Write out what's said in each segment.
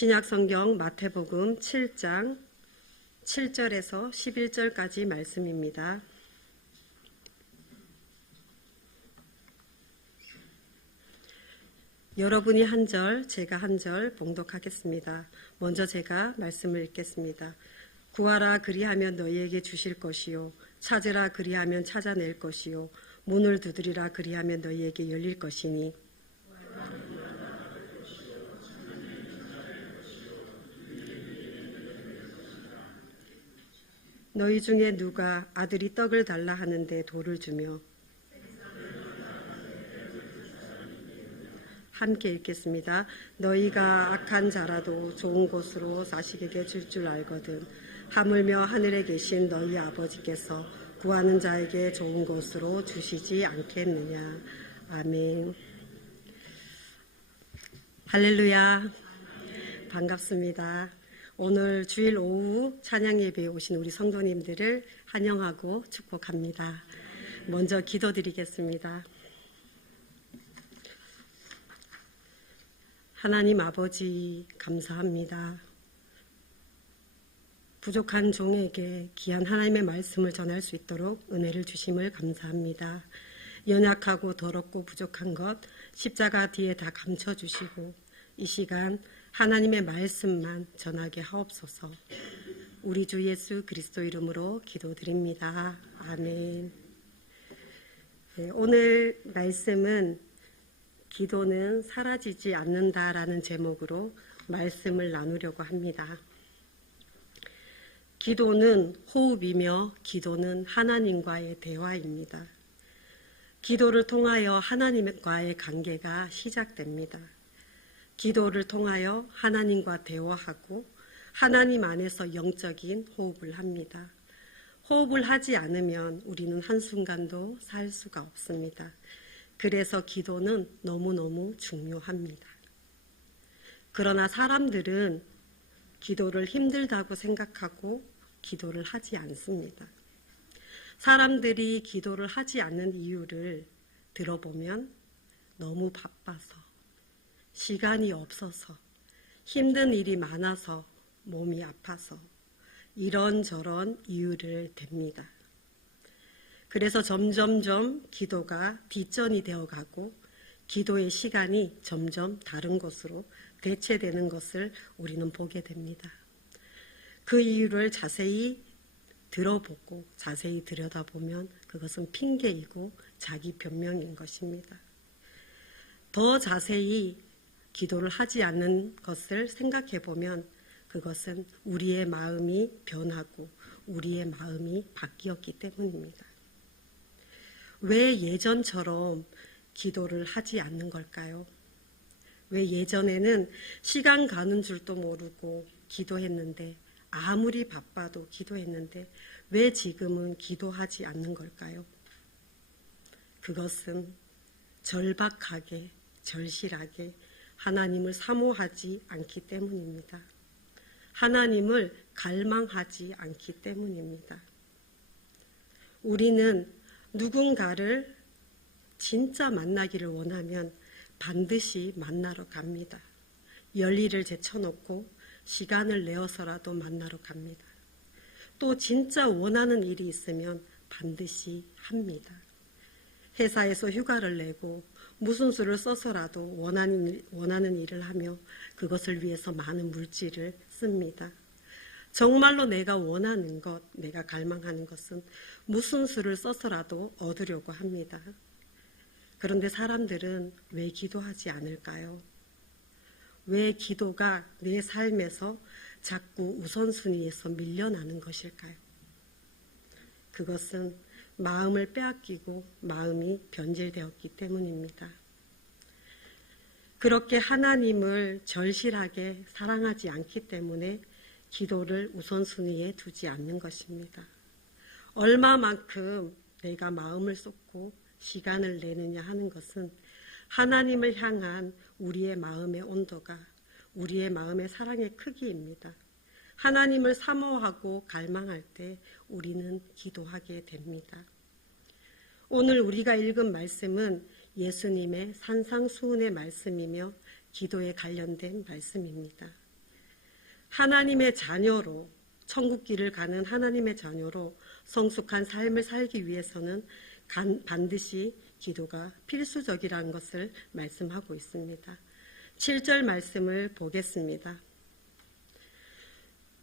신약성경 마태복음 7장 7절에서 11절까지 말씀입니다. 여러분이 한 절, 제가 한 절 봉독하겠습니다. 먼저 제가 말씀을 읽겠습니다. 구하라 그리하면 너희에게 주실 것이요 찾으라 그리하면 찾아낼 것이요 문을 두드리라 그리하면 너희에게 열릴 것이니 너희 중에 누가 아들이 떡을 달라 하는데 돌을 주며 함께 읽겠습니다. 너희가 악한 자라도 좋은 곳으로 자식에게 줄 줄 알거든 하물며 하늘에 계신 너희 아버지께서 구하는 자에게 좋은 곳으로 주시지 않겠느냐. 아멘. 할렐루야. 반갑습니다. 오늘 주일 오후 찬양 예배에 오신 우리 성도님들을 환영하고 축복합니다. 먼저 기도드리겠습니다. 하나님 아버지 감사합니다. 부족한 종에게 귀한 하나님의 말씀을 전할 수 있도록 은혜를 주심을 감사합니다. 연약하고 더럽고 부족한 것 십자가 뒤에 다 감춰주시고 이 시간 하나님의 말씀만 전하게 하옵소서. 우리 주 예수 그리스도 이름으로 기도드립니다. 아멘. 오늘 말씀은 기도는 사라지지 않는다라는 제목으로 말씀을 나누려고 합니다. 기도는 호흡이며 기도는 하나님과의 대화입니다. 기도를 통하여 하나님과의 관계가 시작됩니다. 기도를 통하여 하나님과 대화하고 하나님 안에서 영적인 호흡을 합니다. 호흡을 하지 않으면 우리는 한순간도 살 수가 없습니다. 그래서 기도는 너무너무 중요합니다. 그러나 사람들은 기도를 힘들다고 생각하고 기도를 하지 않습니다. 사람들이 기도를 하지 않는 이유를 들어보면 너무 바빠서, 시간이 없어서, 힘든 일이 많아서, 몸이 아파서 이런저런 이유를 댑니다. 그래서 점점점 기도가 뒷전이 되어가고 기도의 시간이 점점 다른 곳으로 대체되는 것을 우리는 보게 됩니다. 그 이유를 자세히 들어보고 자세히 들여다보면 그것은 핑계이고 자기 변명인 것입니다. 더 자세히 기도를 하지 않는 것을 생각해 보면 그것은 우리의 마음이 변하고 우리의 마음이 바뀌었기 때문입니다. 왜 예전처럼 기도를 하지 않는 걸까요? 왜 예전에는 시간 가는 줄도 모르고 기도했는데 아무리 바빠도 기도했는데 왜 지금은 기도하지 않는 걸까요? 그것은 절박하게 절실하게 하나님을 사모하지 않기 때문입니다. 하나님을 갈망하지 않기 때문입니다. 우리는 누군가를 진짜 만나기를 원하면 반드시 만나러 갑니다. 열일을 제쳐놓고 시간을 내어서라도 만나러 갑니다. 또 진짜 원하는 일이 있으면 반드시 합니다. 회사에서 휴가를 내고 무슨 수를 써서라도 원하는 일을 하며 그것을 위해서 많은 물질을 씁니다. 정말로 내가 원하는 것, 내가 갈망하는 것은 무슨 수를 써서라도 얻으려고 합니다. 그런데 사람들은 왜 기도하지 않을까요? 왜 기도가 내 삶에서 자꾸 우선순위에서 밀려나는 것일까요? 그것은 마음을 빼앗기고 마음이 변질되었기 때문입니다. 그렇게 하나님을 절실하게 사랑하지 않기 때문에 기도를 우선순위에 두지 않는 것입니다. 얼마만큼 내가 마음을 쏟고 시간을 내느냐 하는 것은 하나님을 향한 우리의 마음의 온도가 우리의 마음의 사랑의 크기입니다. 하나님을 사모하고 갈망할 때 우리는 기도하게 됩니다. 오늘 우리가 읽은 말씀은 예수님의 산상수훈의 말씀이며 기도에 관련된 말씀입니다. 하나님의 자녀로 천국길을 가는 하나님의 자녀로 성숙한 삶을 살기 위해서는 반드시 기도가 필수적이라는 것을 말씀하고 있습니다. 7절 말씀을 보겠습니다.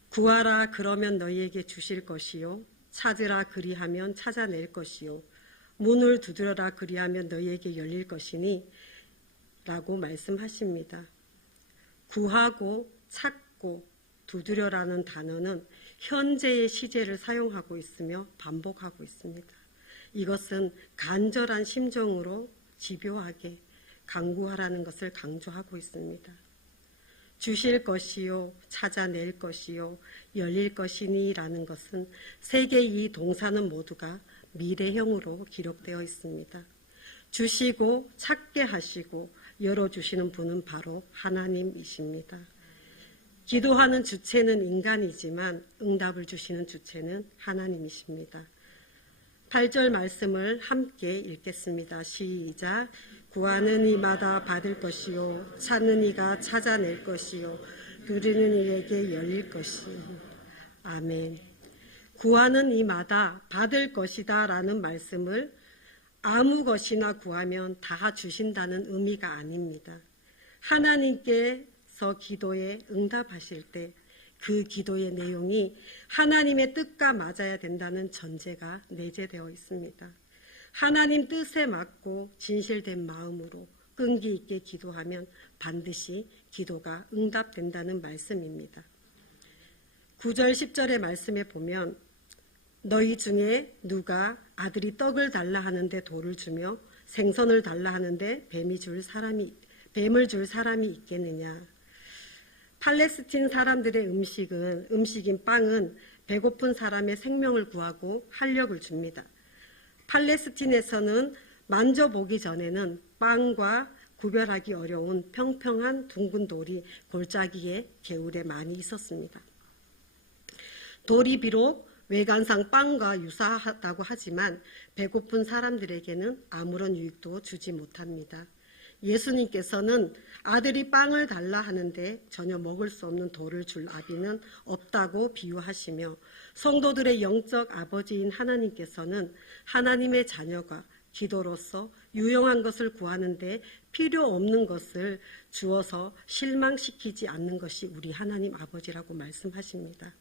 구하라 그러면 너희에게 주실 것이요 찾으라 그리하면 찾아낼 것이요 문을 두드려라 그리하면 너희에게 열릴 것이니 라고 말씀하십니다. 구하고 찾고 두드려라는 단어는 현재의 시제를 사용하고 있으며 반복하고 있습니다. 이것은 간절한 심정으로 집요하게 간구하라는 것을 강조하고 있습니다. 주실 것이요 찾아낼 것이요 열릴 것이니 라는 것은 세 개의 이 동사는 모두가 미래형으로 기록되어 있습니다. 주시고 찾게 하시고 열어주시는 분은 바로 하나님이십니다. 기도하는 주체는 인간이지만 응답을 주시는 주체는 하나님이십니다. 8절 말씀을 함께 읽겠습니다. 시작. 구하는 이마다 받을 것이요 찾는 이가 찾아낼 것이요 두드리는 이에게 열릴 것이요. 아멘. 구하는 이마다 받을 것이다 라는 말씀을 아무 것이나 구하면 다 주신다는 의미가 아닙니다. 하나님께서 기도에 응답하실 때 그 기도의 내용이 하나님의 뜻과 맞아야 된다는 전제가 내재되어 있습니다. 하나님 뜻에 맞고 진실된 마음으로 끈기 있게 기도하면 반드시 기도가 응답된다는 말씀입니다. 9절 10절의 말씀에 보면 너희 중에 누가 아들이 떡을 달라 하는데 돌을 주며 생선을 달라 하는데 뱀을 줄 사람이 있겠느냐. 팔레스틴 사람들의 음식인 빵은 배고픈 사람의 생명을 구하고 활력을 줍니다. 팔레스틴에서는 만져보기 전에는 빵과 구별하기 어려운 평평한 둥근 돌이 골짜기에 개울에 많이 있었습니다. 돌이 비록 외관상 빵과 유사하다고 하지만 배고픈 사람들에게는 아무런 유익도 주지 못합니다. 예수님께서는 아들이 빵을 달라 하는데 전혀 먹을 수 없는 돌을 줄 아비는 없다고 비유하시며 성도들의 영적 아버지인 하나님께서는 하나님의 자녀가 기도로서 유용한 것을 구하는데 필요 없는 것을 주어서 실망시키지 않는 것이 우리 하나님 아버지라고 말씀하십니다.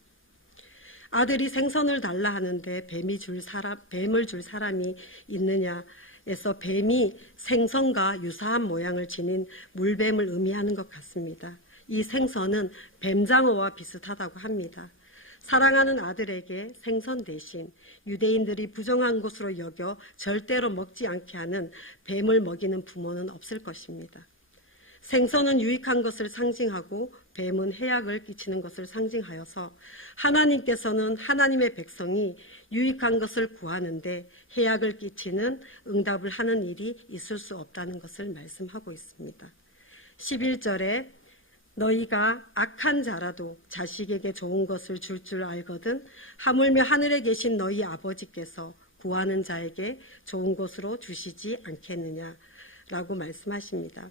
아들이 생선을 달라 하는데 뱀을 줄 사람이 있느냐 에서 뱀이 생선과 유사한 모양을 지닌 물뱀을 의미하는 것 같습니다. 이 생선은 뱀장어와 비슷하다고 합니다. 사랑하는 아들에게 생선 대신 유대인들이 부정한 것으로 여겨 절대로 먹지 않게 하는 뱀을 먹이는 부모는 없을 것입니다. 생선은 유익한 것을 상징하고 뱀은 해악을 끼치는 것을 상징하여서 하나님께서는 하나님의 백성이 유익한 것을 구하는데 해악을 끼치는 응답을 하는 일이 있을 수 없다는 것을 말씀하고 있습니다. 11절에 너희가 악한 자라도 자식에게 좋은 것을 줄 알거든 하물며 하늘에 계신 너희 아버지께서 구하는 자에게 좋은 것으로 주시지 않겠느냐라고 말씀하십니다.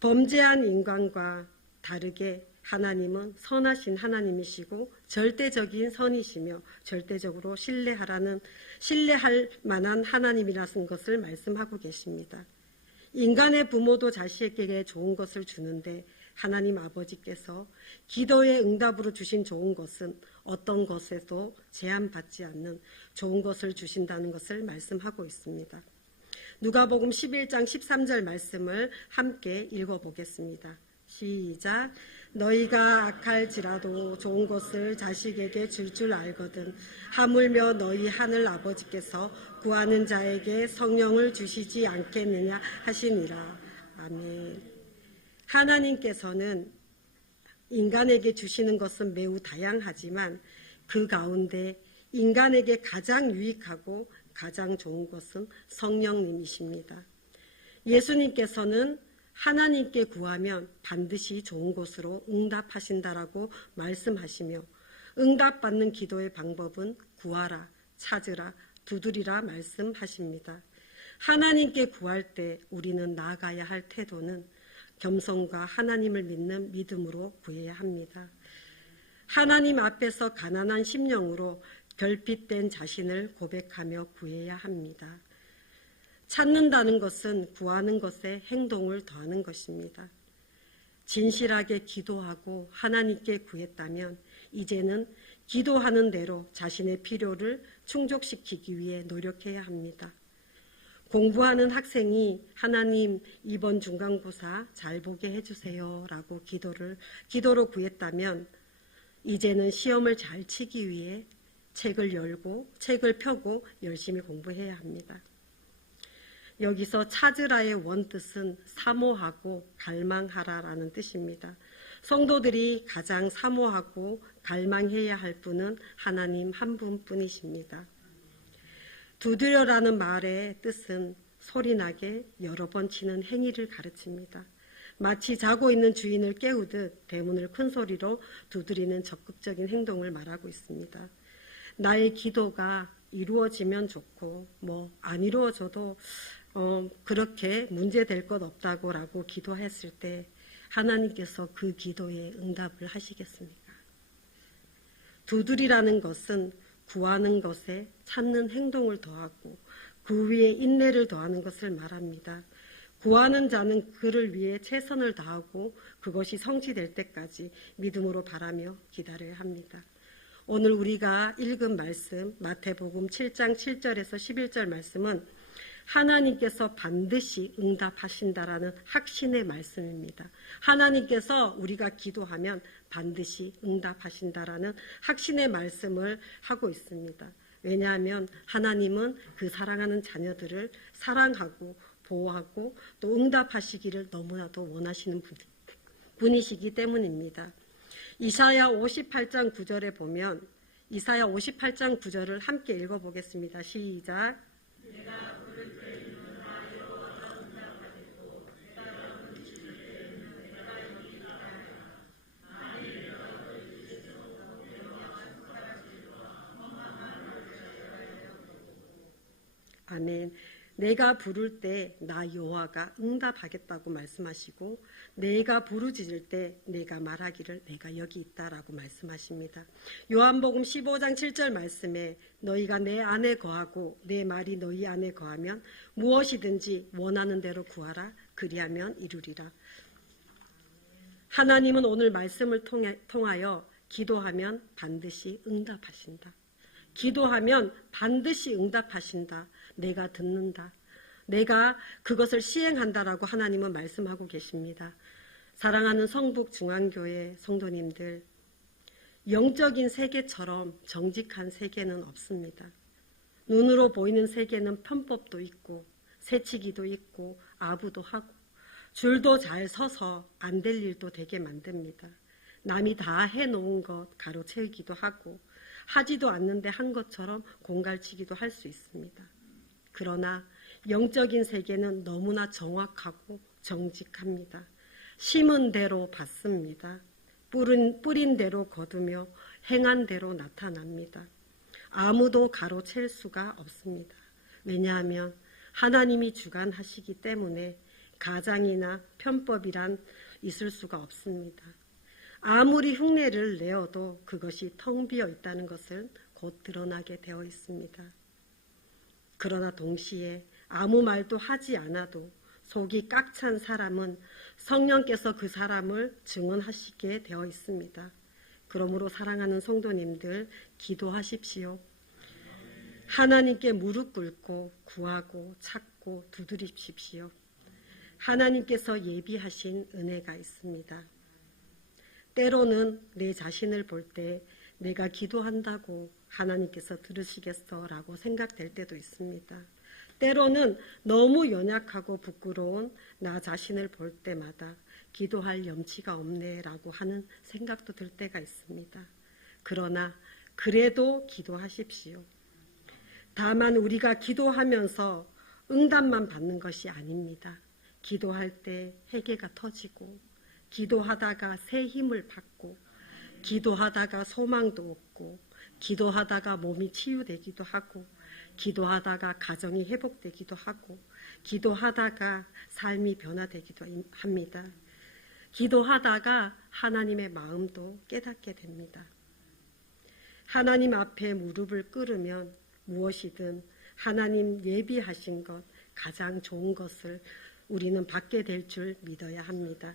범죄한 인간과 다르게 하나님은 선하신 하나님이시고 절대적인 선이시며 절대적으로 신뢰할 만한 하나님이라는 것을 말씀하고 계십니다. 인간의 부모도 자식에게 좋은 것을 주는데 하나님 아버지께서 기도의 응답으로 주신 좋은 것은 어떤 것에도 제한받지 않는 좋은 것을 주신다는 것을 말씀하고 있습니다. 누가복음 11장 13절 말씀을 함께 읽어보겠습니다. 시작. 너희가 악할지라도 좋은 것을 자식에게 줄 알거든 하물며 너희 하늘 아버지께서 구하는 자에게 성령을 주시지 않겠느냐 하시니라. 아멘. 하나님께서는 인간에게 주시는 것은 매우 다양하지만 그 가운데 인간에게 가장 유익하고 가장 좋은 것은 성령님이십니다. 예수님께서는 하나님께 구하면 반드시 좋은 것으로 응답하신다라고 말씀하시며 응답받는 기도의 방법은 구하라, 찾으라, 두드리라 말씀하십니다. 하나님께 구할 때 우리는 나아가야 할 태도는 겸손과 하나님을 믿는 믿음으로 구해야 합니다. 하나님 앞에서 가난한 심령으로 결핍된 자신을 고백하며 구해야 합니다. 찾는다는 것은 구하는 것에 행동을 더하는 것입니다. 진실하게 기도하고 하나님께 구했다면 이제는 기도하는 대로 자신의 필요를 충족시키기 위해 노력해야 합니다. 공부하는 학생이 하나님 이번 중간고사 잘 보게 해주세요 라고 기도로 구했다면 이제는 시험을 잘 치기 위해 책을 펴고 열심히 공부해야 합니다. 여기서 찾으라의 원뜻은 사모하고 갈망하라라는 뜻입니다. 성도들이 가장 사모하고 갈망해야 할 분은 하나님 한 분뿐이십니다. 두드려라는 말의 뜻은 소리나게 여러 번 치는 행위를 가르칩니다. 마치 자고 있는 주인을 깨우듯 대문을 큰 소리로 두드리는 적극적인 행동을 말하고 있습니다. 나의 기도가 이루어지면 좋고 안 이루어져도 그렇게 문제될 것 없다고 라고 기도했을 때 하나님께서 그 기도에 응답을 하시겠습니까? 두드리라는 것은 구하는 것에 찾는 행동을 더하고 그 위에 인내를 더하는 것을 말합니다. 구하는 자는 그를 위해 최선을 다하고 그것이 성취될 때까지 믿음으로 바라며 기다려야 합니다. 오늘 우리가 읽은 말씀 마태복음 7장 7절에서 11절 말씀은 하나님께서 반드시 응답하신다라는 확신의 말씀입니다. 하나님께서 우리가 기도하면 반드시 응답하신다라는 확신의 말씀을 하고 있습니다. 왜냐하면 하나님은 그 사랑하는 자녀들을 사랑하고 보호하고 또 응답하시기를 너무나도 원하시는 분이시기 때문입니다. 이사야 58장 9절에 보면 이사야 58장 9절을 함께 읽어보겠습니다. 시작. 아멘. 내가 부를 때 나 여호와가 응답하겠다고 말씀하시고 내가 부르짖을 때 내가 말하기를 내가 여기 있다라고 말씀하십니다. 요한복음 15장 7절 말씀에 너희가 내 안에 거하고 내 말이 너희 안에 거하면 무엇이든지 원하는 대로 구하라 그리하면 이루리라. 하나님은 오늘 말씀을 통하여 기도하면 반드시 응답하신다. 기도하면 반드시 응답하신다. 내가 듣는다. 내가 그것을 시행한다라고 하나님은 말씀하고 계십니다. 사랑하는 성북중앙교회 성도님들, 영적인 세계처럼 정직한 세계는 없습니다. 눈으로 보이는 세계는 편법도 있고 새치기도 있고 아부도 하고 줄도 잘 서서 안 될 일도 되게 만듭니다. 남이 다 해놓은 것 가로채기도 하고 하지도 않는데 한 것처럼 공갈치기도 할 수 있습니다. 그러나 영적인 세계는 너무나 정확하고 정직합니다. 심은 대로 받습니다. 뿌린 대로 거두며 행한 대로 나타납니다. 아무도 가로챌 수가 없습니다. 왜냐하면 하나님이 주관하시기 때문에 가장이나 편법이란 있을 수가 없습니다. 아무리 흉내를 내어도 그것이 텅 비어 있다는 것을 곧 드러나게 되어 있습니다. 그러나 동시에 아무 말도 하지 않아도 속이 꽉 찬 사람은 성령께서 그 사람을 증언하시게 되어 있습니다. 그러므로 사랑하는 성도님들 기도하십시오. 하나님께 무릎 꿇고 구하고 찾고 두드리십시오. 하나님께서 예비하신 은혜가 있습니다. 때로는 내 자신을 볼 때 내가 기도한다고 하나님께서 들으시겠어라고 생각될 때도 있습니다. 때로는 너무 연약하고 부끄러운 나 자신을 볼 때마다 기도할 염치가 없네라고 하는 생각도 들 때가 있습니다. 그러나 그래도 기도하십시오. 다만 우리가 기도하면서 응답만 받는 것이 아닙니다. 기도할 때 회개가 터지고 기도하다가 새 힘을 받고 기도하다가 소망도 얻고 기도하다가 몸이 치유되기도 하고 기도하다가 가정이 회복되기도 하고 기도하다가 삶이 변화되기도 합니다. 기도하다가 하나님의 마음도 깨닫게 됩니다. 하나님 앞에 무릎을 꿇으면 무엇이든 하나님 예비하신 것, 가장 좋은 것을 우리는 받게 될 줄 믿어야 합니다.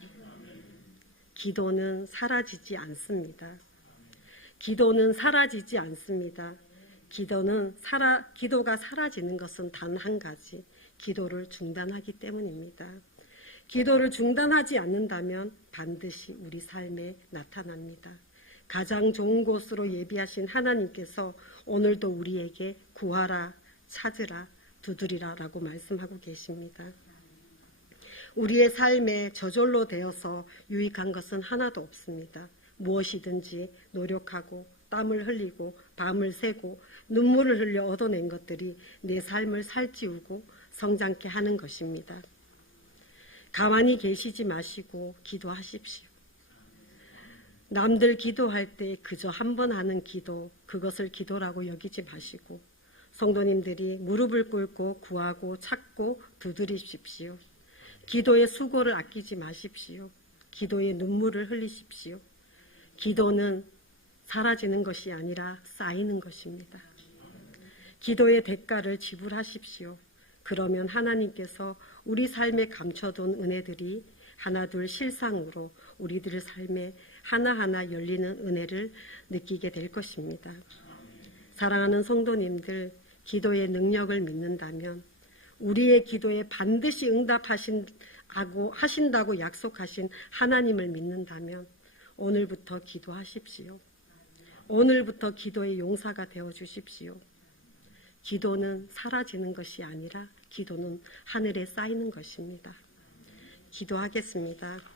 기도는 사라지지 않습니다. 기도는 사라지지 않습니다. 기도가 사라지는 것은 단 한 가지, 기도를 중단하기 때문입니다. 기도를 중단하지 않는다면 반드시 우리 삶에 나타납니다. 가장 좋은 곳으로 예비하신 하나님께서 오늘도 우리에게 구하라, 찾으라, 두드리라 라고 말씀하고 계십니다. 우리의 삶에 저절로 되어서 유익한 것은 하나도 없습니다. 무엇이든지 노력하고 땀을 흘리고 밤을 새고 눈물을 흘려 얻어낸 것들이 내 삶을 살찌우고 성장케 하는 것입니다. 가만히 계시지 마시고 기도하십시오. 남들 기도할 때 그저 한 번 하는 기도, 그것을 기도라고 여기지 마시고 성도님들이 무릎을 꿇고 구하고 찾고 두드리십시오. 기도의 수고를 아끼지 마십시오. 기도의 눈물을 흘리십시오. 기도는 사라지는 것이 아니라 쌓이는 것입니다. 기도의 대가를 지불하십시오. 그러면 하나님께서 우리 삶에 감춰둔 은혜들이 하나둘 실상으로 우리들의 삶에 하나하나 열리는 은혜를 느끼게 될 것입니다. 사랑하는 성도님들, 기도의 능력을 믿는다면 우리의 기도에 반드시 하신다고 약속하신 하나님을 믿는다면 오늘부터 기도하십시오. 오늘부터 기도의 용사가 되어 주십시오. 기도는 사라지는 것이 아니라 기도는 하늘에 쌓이는 것입니다. 기도하겠습니다.